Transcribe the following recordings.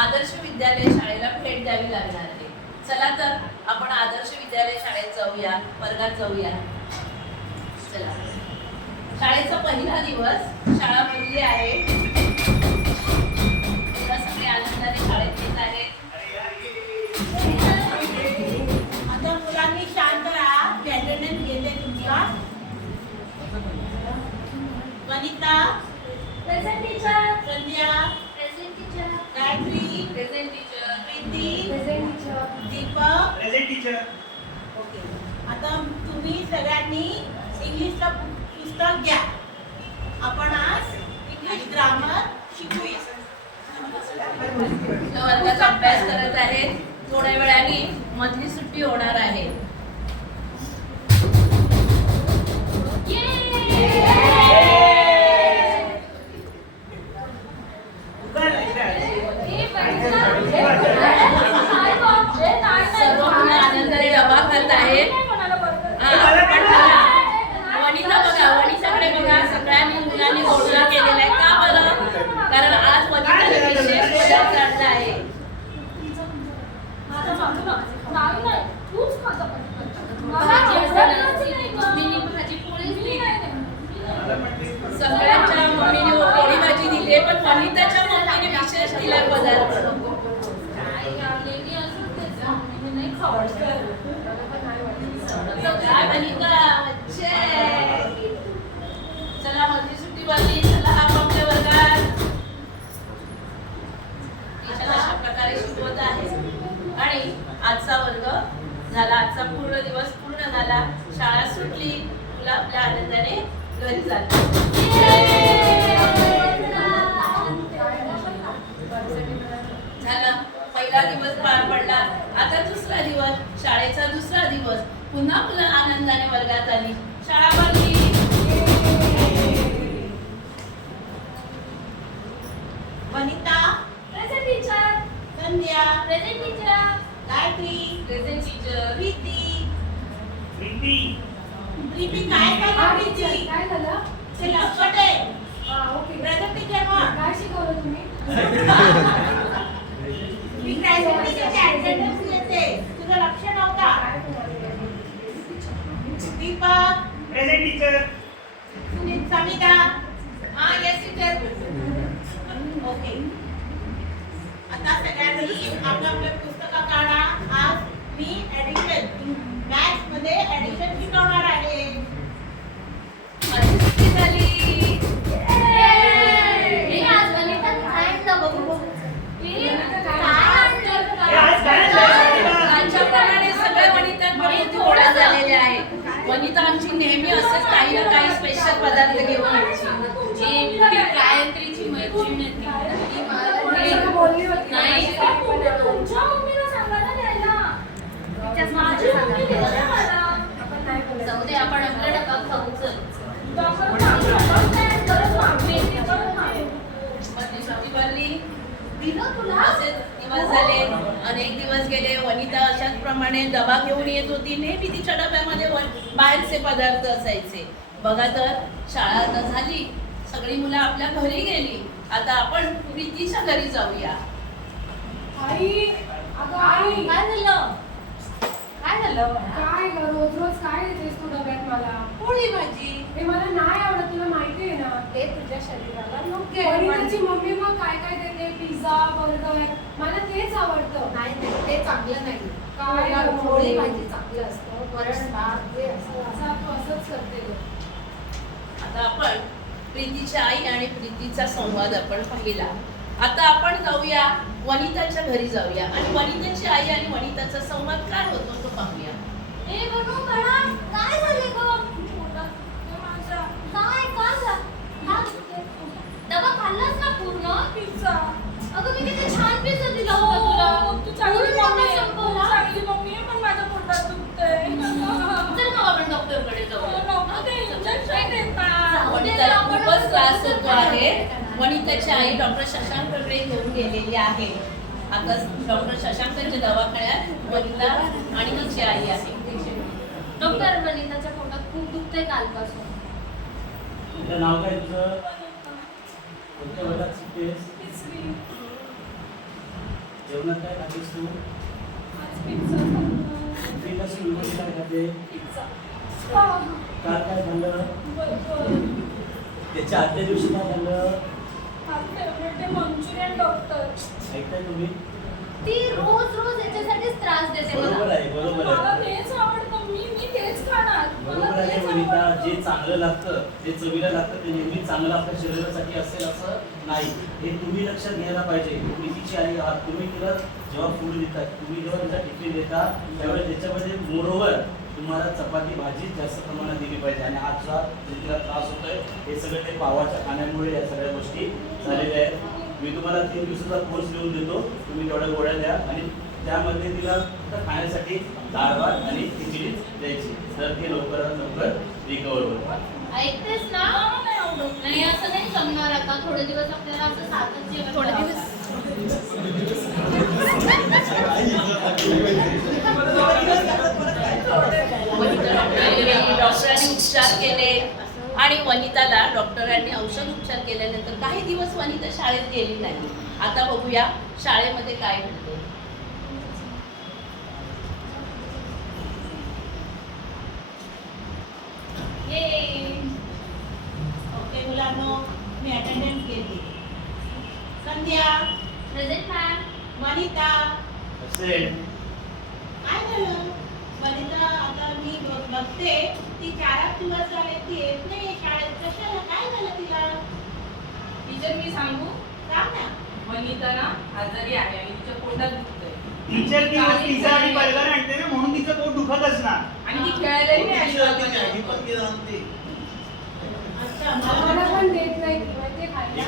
आदर्श विद्यालय शाळेला भेट द्यावी लागणार आहे. चला तर आपण आदर्श विद्यालय शाळेत जाऊया वर्गात जाऊया. चला. शाळेचा पहिला दिवस शाळा भरली आहे. सगळे आनंदाने शाळेत येत आहेत. आता मुलांनी शांत राहा. अटेंडन्स घेते तुमचा. Vanita. Present teacher. Sandhya. Teacher okay आता तुम्ही सगळ्यांनी इंग्लिशचं पुस्तक घ्या. आपण आज इंग्लिश ग्रामर शिकूया. मुलं वर्गात अभ्यास करत आहेत. थोड्या वेळाने मधली सुट्टी होणार आहे. सर्व मुलं आनंदाने डबा खात आहेत हा, पण बघा, वनिता बघा वनिताकडे बघा सगळ्यांनी मुलांनी गोळा केलेला आहे का बरं कारण आज वनिताने विशेष पदार्थ आणला आहे सगळ्यांच्या मम्मीने पोळी भाजी दिली आहे, पण वनिताच्या मम्मीने विशेष दिला पदार्थ काय वनिता अच्छे. चला मधली सुट्टी भरली चला आपापल्या वर्गात टीचर अशा प्रकारे शिकवत आहे आणि आजचा वर्ग झाला आजचा पूर्ण दिवस पूर्ण झाला शाळा सुटली तुला आपल्या आनंदाने घरी जाते. पहिला दिवस पार पडला. आता दुसरा दिवस शाळेचा दुसरा दिवस. पुन्हा मुलं आनंदाने वर्गात आली. शाळा भरली वनिता संध्या गायत्री प्रेझेंट टीचर प्रीती. प्रीती. प्रीती काय काय प्रीती? काय झालं? ते लक्ष दे हा, ओके. प्रेझेंट टीचर मग काय शिकवलं तुम्ही मी प्रेझेंट टीचरची अटेंडन्स घेते तुझं लक्ष नव्हता काय बोलायचं? दीपक प्रेझेंट टीचर सुनील समिता हा येस टीचर ओके आता सगळ्यांनी आपलं आपलं पुस्तकं काढा आज मी ऍडिशन मॅथ्समध्ये ऍडिशन शिकवणार आहे आमच्याप्रमाणे सगळ्या वनितांकडे थोडा झालेले आहे. वनिता आमची नेहमी असंच काही ना काही स्पेशल पदार्थ घेऊन यायची. गायत्रीची मैत्रीण नाही. आपण जाऊ दे आपण डबा खाऊ चल. तुला? दिवस झाले. अनेक दिवस गेले. वनिता अशाच प्रमाणे डबा घेऊन येत होती. नेहमी तिच्या डब्यामध्ये बाहेरचे पदार्थ असायचे. बघा तर शाळा आता झाली. सगळी मुलं आपल्या घरी गेली. आता आपण प्रीतीच्या घरी जाऊया. आई, अगं आई. काय झालं? काय झालं? काय ग रोज रोज काय देतेस तू डब्यात मला? पोळी भाजी. हे मला नाही आवडत तुला माहिती आहे ना? ते तुझ्या शरीराला योग्य आहे. त्याची मम्मी मग काय काय देते? Pizza burger? मला तेच आवडतं. नाही नाही, ते चांगलं नाही. काय? पोळी भाजी चांगलं असतं वरण भात ते असं असा तू असंच करते. आता आपण प्रीतीची आई आणि प्रीतीचा संवाद आपण पाहिला. आता आपण जाऊया वनिताच्या घरी जाऊया. आणि वनिताची आई आणि वनिताचा संवाद काय होतो तो पाहूया. ए कळा. काय झाले ग? काय काय? डबा खाल्लास ना पूर्ण? पिझ्झा. अगं मी किती छान पिझ्झा दिला होता तुला. तू चांगली मम्मी आहे. संपवला. चांगली मम्मी आहे, पण माझ्या पोटात दुखतंय. चल मग आपण ते देतात. जाऊ आपण खूपच त्रास होतो आहे. वनिताची आई डॉक्टर शशांककडे घेऊन गेलेली आहे. आता डॉक्टर शशांकांच्या दवाखान्यात वनिता आणि तिची आई आहे. डॉक्टर वनिताच्या पोटात खूप दुखतंय कालपासून. तुझं नाव काय तुझं कोणत्या वर्गात शिकतेस. जेवणात काय खातेस तू स्कूलमध्ये काय खाते पिझ्झा. काल काय बरोबर. त्याच्या दिवशी काय मंचुरियन डॉक्टर ऐकताय तुम्ही ती रोज रोज याच्यासाठीच त्रास देते बरोबर आहे तेच आवडतं मी मी तेच खाणार मला बरोबर आहे वनिता जे चांगलं लागतं जे चवीला लागतं ते नेहमी चांगलं आपल्या शरीरासाठी असेल असं नाही. हे तुम्ही लक्षात घ्यायला पाहिजे. तुम्ही तिची आई आहात तुम्ही तिला जेव्हा फूड देता तुम्ही जेव्हा तिचा टिफिन देता त्यावेळेस त्याच्यामध्ये मोरोवर तुम्हाला चपाती भाजी जास्त प्रमाणात दिली पाहिजे. आणि आजचा तिला त्रास होतोय हे सगळं ते पावाच्या खाण्यामुळे या सगळ्या गोष्टी झालेल्या आहेत. मी तुम्हाला तीन दिवसाचा कोर्स लिहून देतो. तुम्ही तेवढ्या गोळ्या द्या आणि त्यामध्ये तिला फक्त खाण्यासाठी डाळ भात आणि खिचडी द्यायची. तर ती लवकरात लवकर रिकवर होईल. ऐकतेस ना? नाही असं नाही जमणार आता. थोडे दिवस आपल्याला असं सातच जेवण थोडे दिवस. डॉक्टरांनी डॉक्टरांनी उपचार केले. आणि वनिताला डॉक्टरांनी औषध उपचार केल्यानंतर काही दिवस वनिता शाळेत गेली नाही. आता बघूया शाळेमध्ये काय घडते Yay. ओके मुलांनो मी अटेंडन्स घेतली संध्या Present ma'am. वनिता असेल काय झालं वनिता आता मी बघ- बघते. ती चार आठ दिवस झाले ती येत नाही. शाळेत कशाला? काय झालं तिला? टीचर मी सांगू? सांग ना. वनिता ना आजारी आहे आणि तिच्या पोटात दुखतंय. टीचर ती रोज पिझ्झा आणि बर्गर आणते ना म्हणून तिचं पोट दुखत असणार. आणि ती खेळायलाही नाही आली. बाबांना. अच्छा मला पण देत नाही ती माहितीये खायला.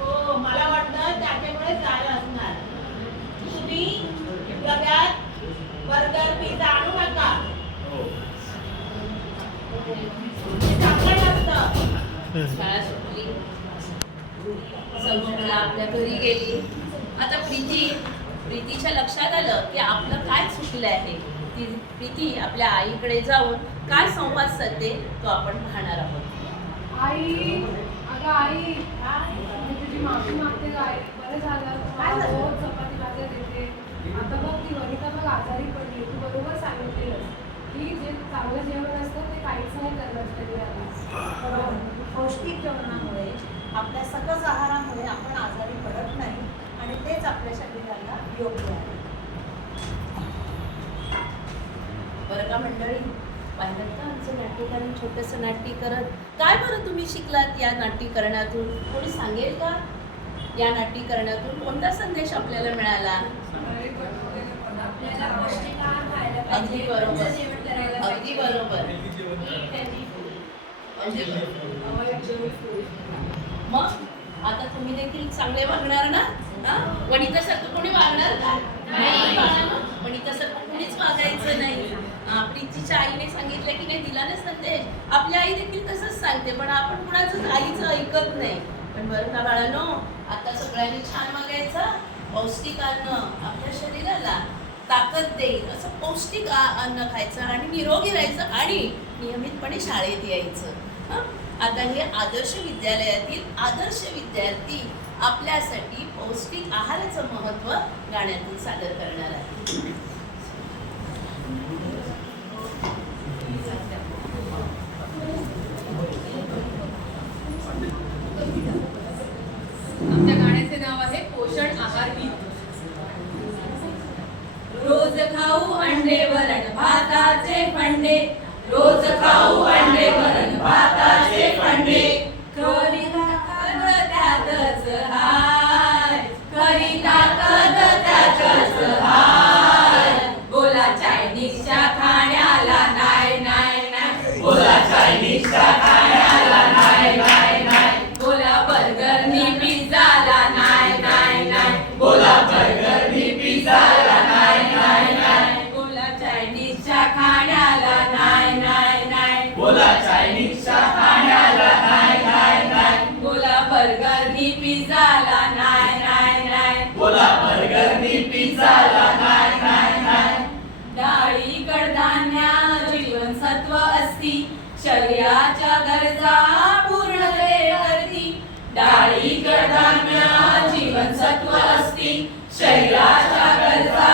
हो मला वाटतं असणार तुम्ही नका आपल्या घरी गेली आता प्रीती प्रीतीच्या लक्षात आलं की आपलं काय चुकलं आहे? ती प्रीती आपल्या आईकडे जाऊन काय संवाद साधते तो आपण पाहणार आहोत. आई अगं आई मी तुझी माफी मागते गं आई. बरं झालं काय चपाती भाज्या देते. आता बघ ती वनिता बघ आजारी पडली तू बरोबर सांगितलेलं की जे चांगलं जेवण असतं ते काहीच नाही करणार शरीराला पौष्टिक जेवणामुळे आपल्या सकस आहारामुळे आपण आजारी पडत नाही आणि तेच आपल्या शरीराला योग्य आहे का मंडळी पाहिलं का आमचं नाट्यकारण छोटंसं नाट्यकरण? काय बरं तुम्ही शिकलात या नाट्यकरणातून? कोणी सांगेल का? या नाट्यकरणातून कोणता संदेश आपल्याला मिळाला? अगदी बरोबर. अगदी बरोबर. मग आता तुम्ही देखील चांगले वागणार ना? वनितासारखं कोणी वागणार? का नाही. वनितासारखं कोणीच वागायचं नाही. प्रीतीच्या आईने सांगितलं की नाही दिला ना संदेश. आपली आई देखील तसंच सांगते पण आपण कुणाचं आईचं ऐकत नाही. पण बरं का बाळानो आता सगळ्यांनी छान वागायचं. पौष्टिक अन्न आपल्या शरीराला ताकद देईल असं पौष्टिक अन्न खायचं आणि निरोगी राहायचं आणि नियमितपणे शाळेत यायचं. आता हे आदर्श विद्यालयातील आदर्श विद्यार्थी आपल्यासाठी पौष्टिक आहाराचं महत्त्व गाण्यातून सादर करणार आहे डाळी कडधान्या जीवनसत्व असती. शरीराच्या गरजा पूर्ण करती. डाळी कडधान्या जीवनसत्व असती. शरीराच्या गरजा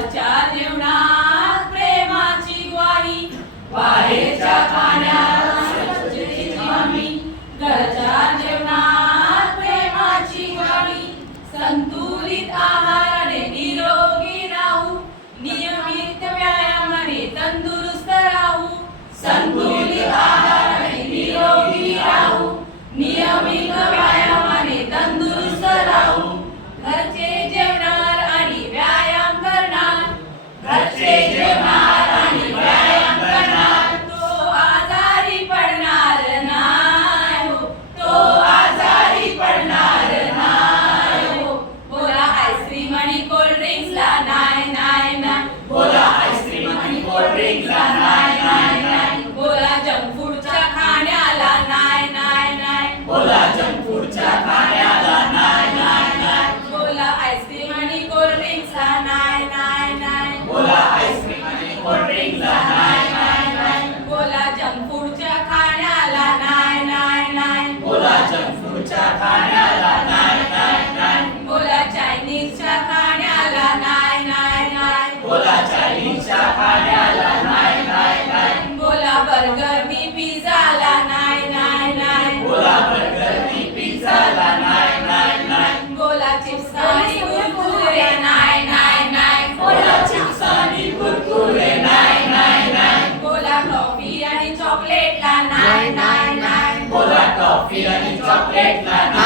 घरच्या जेवणात आणि